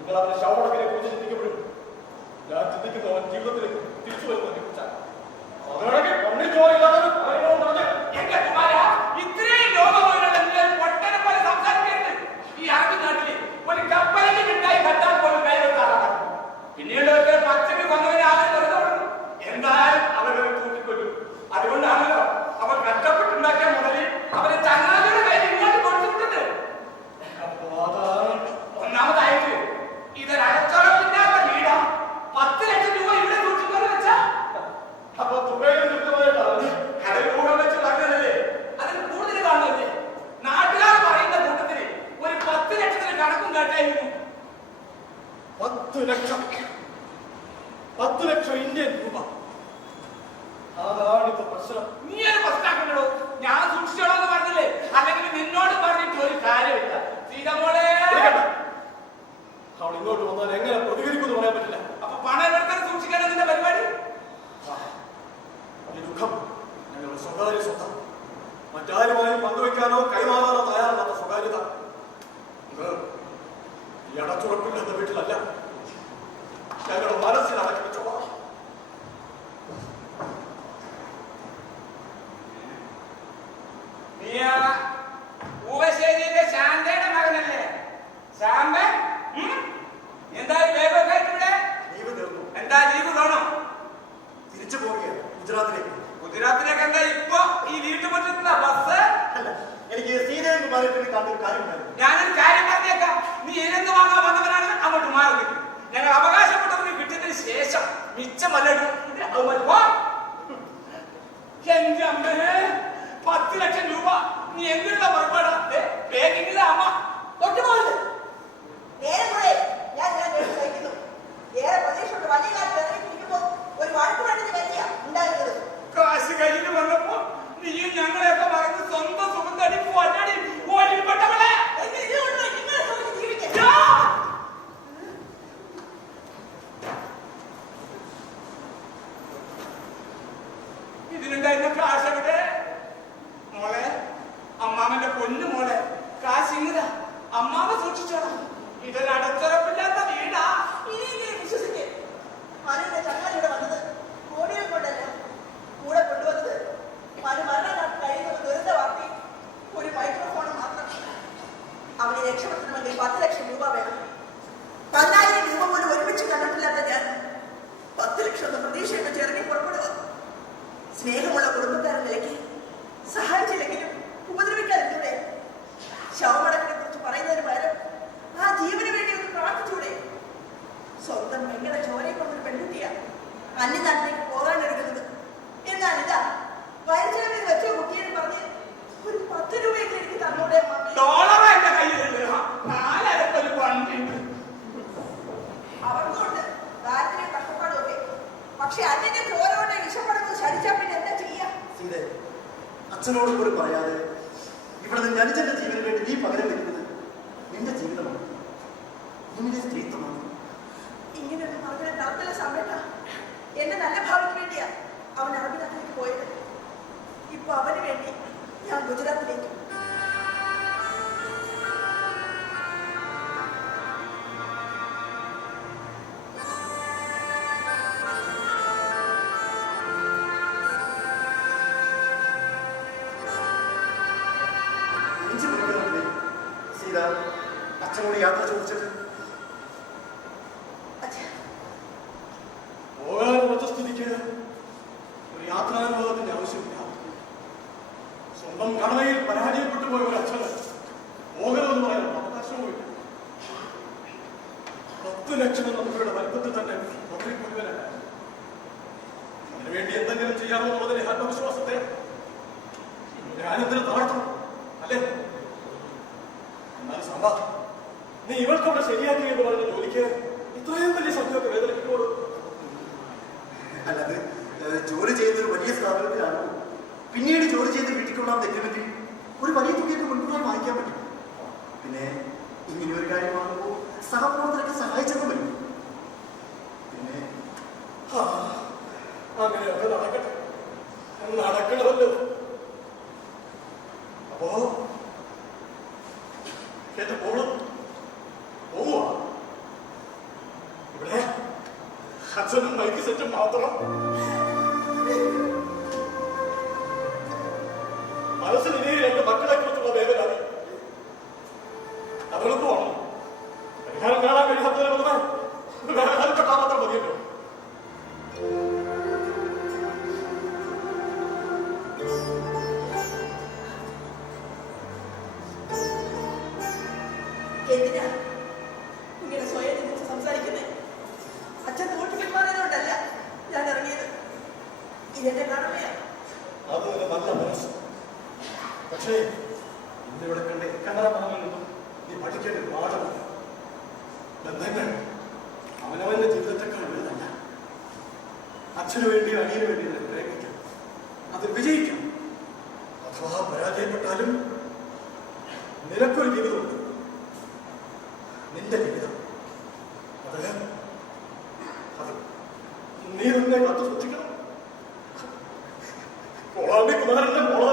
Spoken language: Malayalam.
എന്നാൽ അവന്റെ ശവടക്കിനെ കുറിച്ച് ചിന്തിക്കപ്പെടും ഞാൻ ചിന്തിക്കുന്നു അവൻ ജീവിതത്തിലേക്ക് തിരിച്ചു വരുന്നതിനെ കുറിച്ചാണ് അവനാണെങ്കിൽ കണ്ണിൽ ചോരയില്ലാതെ പറയുന്നത് പറഞ്ഞ് എന്റെ കുമാരാ, ഇത്രയും സംസാരിക്കരുത്. ഈ അറബി നാട്ടിൽ ഒരു കപ്പലിന് മിഠായി കത്താൻ പോലും കൈ വെക്കാറാണ്. പിന്നീട് ഒക്കെ കണക്കും കേട്ടായിരുന്നു. പത്ത് ലക്ഷം. പത്ത് ലക്ഷം ഇന്ത്യൻ രൂപ. അതാണ് ഇപ്പൊ പ്രശ്നം. നീ ഒരു പ്രശ്നമാക്കണ്ടോ ഞാൻ സൂക്ഷിച്ചോളാം എന്ന് പറഞ്ഞില്ലേ? അല്ലെങ്കിൽ നിന്നോട് പറഞ്ഞിട്ട് ഒരു കാര്യമില്ല. ഈ അടച്ചുറപ്പില്ലാത്ത വീട്ടിലല്ല. ഞങ്ങൾ മനസ്സിൽ അടക്കി വെച്ചോളാം ശാന്തയുടെ മകനല്ലേ? എന്താ ഇവിടെ? എന്താ ലീവ് വേണം? തിരിച്ചു പോവുകയാണ്. ഗുജറാത്തിലേക്ക്. ഗുജറാത്തിലേക്ക് എന്താ ഇപ്പൊ ഈ ബസ്? എനിക്ക് കണ്ടൊരു കാര്യമുണ്ടായിരുന്നു ഞാനൊരു കാര്യം നീ ഇരുന്ന് വാങ്ങാൻ വന്നവനാണ് അങ്ങോട്ട് മാറി നിൽക്കും ഞങ്ങൾ അവകാശപ്പെട്ടവർക്ക് കിട്ടിയതിന് ശേഷം മിച്ചമല്ലടും എന്റെ അമ്മേ പത്ത് ലക്ഷം രൂപ നീ എന്നുള്ള പുറപ്പെടാ പൊന്നു മോളെ കാശ് ഇങ്ങതാ അമ്മാമ സൂക്ഷിച്ചോളാം ഇതൊരു അടച്ചുറപ്പില്ലാത്ത വീടാ ഇനിയെങ്കിലും വിശ്വസിക്ക്. മനുവിന്റെ വന്നത് കോടിയെ കൊണ്ടല്ല. കൂടെ കൊണ്ടുവന്നത് മനു മരണനാട്ടിൽ കഴിയുന്ന ദുരന്ത വാർത്തയും ഒരു മൈക്രോഫോണും മാത്രം. അവനെ രക്ഷപ്പെടുത്തണമെങ്കിൽ പത്ത് ലക്ഷം രൂപ വേണം പതിനായിരം രൂപ പോലും ഒരുമിച്ച് ഞാൻ പത്ത് ലക്ഷം എന്ന ചെറുകി പുറപ്പെടുക സ്നേഹമുള്ള കുടുംബക്കാരൻ നിലയ്ക്ക് സഹായിച്ചില്ലെങ്കിലും ഉപദ്രവിക്കാതിരിക്കൂടെ ശവമടക്കിനെ കുറിച്ച് പറയുന്നതിന് പകരം ആ ജീവന് വേണ്ടി ഒന്ന് പ്രാർത്ഥിച്ചൂടെ? സ്വന്തം പെങ്ങളെ ചോരയെ കൊണ്ടൊരു പെൺകുട്ടിയാ. അന്യനാട്ടിലേക്ക് പോകാൻ എടുക്കുന്നത് എന്നാൽ ഇതാ വയറ്റിൽ വെച്ച കുട്ടിയെ പറഞ്ഞ് ഒരു പത്ത് രൂപയെങ്കിലും എനിക്ക് തന്നോടെ ഡോളറാ എന്റെ കയ്യിലുണ്ട് നാലരക്കൊരു പണ്ടുണ്ട്. അവർക്കുണ്ട് ദാരിദ്ര്യം കഷ്ടപ്പാടും ഒക്കെ പക്ഷെ അന്യന്റെ ചോര കൊണ്ട് വിഷപ്പെടുന്നത് ശടിച്ചാൽ പിന്നെ എന്താ ചെയ്യാ? അച്ഛനോട് കൂടി പറയാതെ ഇവിടെ നിന്ന് അനുജന്റെ ജീവന് വേണ്ടി നീ പകരം വരുന്നത് നിന്റെ ജീവിതമാണ്. നിന്റെ സ്ത്രീത്വമാണ്. എന്റെ നല്ല ഭാവിക്ക് വേണ്ടിയാ അവൻ അറബിനാട്ടിലേക്ക് പോയത്. ഇപ്പൊ അവന് വേണ്ടി ഞാൻ ഗുജറാത്തിലേക്ക് നെഞ്ചു പിടിക്കുന്നില്ലേ സീത അച്ഛനോട് യാത്ര ചോദിച്ചിട്ട്. പോകാൻ ഉറച്ച സ്ഥിതിക്ക് ഒരു യാത്രാനുഭവത്തിന്റെ ആവശ്യമില്ല. സ്വന്തം കടമയിൽ പരാജയപ്പെട്ടു പോയ ഒരു അച്ഛന് പോകരുതെന്ന് പറയാൻ അവകാശവുമില്ല. പത്ത് ലക്ഷം തുകയുടെ വലുപ്പത്തിൽ തന്നെ പത്രി മുഴുവനല്ല അതിനുവേണ്ടി എന്തെങ്കിലും ചെയ്യാമെന്നുള്ളതിന് ആത്മവിശ്വാസത്തെ ഞാനെന്തിനു താഴ്ത്തണം നീ ഇവൾക്കവിടെ ശരിയാക്കി എന്ന് പറഞ്ഞ ജോലിക്ക് ഇത്രയും വലിയ സംഖ്യയൊക്കെ വേദനിക്കുമ്പോൾ അല്ലാതെ ജോലി ചെയ്യുന്ന ഒരു വലിയ സ്ഥാപനത്തിലാണ് പിന്നീട് ജോലി ചെയ്ത് വീട്ടിൽ കൊള്ളാൻ തെറ്റുമെങ്കിൽ ഒരു വലിയ തുകയൊക്കെ മുൻകൂറായി വായിക്കാൻ പറ്റും. പിന്നെ ഇങ്ങനെ ഒരു കാര്യമാകുമ്പോൾ സഹപ്രവർത്തകർക്ക് സഹായിച്ചെന്ന് വരും. പിന്നെ ആ, അങ്ങനെയൊക്കെ നടക്കട്ടെ. നടക്കണമല്ലോ. അപ്പോ മനസ്സിൽ ഇനി രണ്ട് മക്കളെ കുറിച്ചുള്ള വേദന അതെളുപ്പമാണ് പരിഹാരം കാണാൻ കഴിയാത്തതിന് പകരം വേറെ കാലപ്പെട്ടാൽ മാത്രം മതിയല്ലോ. എന്തിനാ ഇങ്ങനെ സ്വയം സംസാരിക്കുന്നേ? അച്ഛൻ തോട്ടി പിന്മാറിയതുകൊണ്ടല്ല ഞാൻ ഇറങ്ങിയത്. ഇതെന്റെ കടമയാണ് അത് ഒരു നല്ല മനസ്സ്. പക്ഷേ ഇന്ന് ഇവിടെ കണ്ട എക്കണ്ടറ പദമൊന്നും നീ പഠിക്കേണ്ട പാഠമുണ്ട് ബന്ധങ്ങൾ. അവനവന്റെ ജീവിതത്തെക്കാൾ വലുതല്ല. അച്ഛന് വേണ്ടിയോ അനിയനു വേണ്ടിയോ പ്രേമിക്കാം അത് വിജയിക്കാം. അഥവാ പരാജയപ്പെട്ടാലും നിനക്കൊരു ജീവിതമുണ്ട്. നിന്റെ ജീവിതം. അത് അത് നീ നിന്നെ കത്ത് സൂക്ഷിക്കണം. കൊളാമ്പി കുമാരന്റെ കൊളാ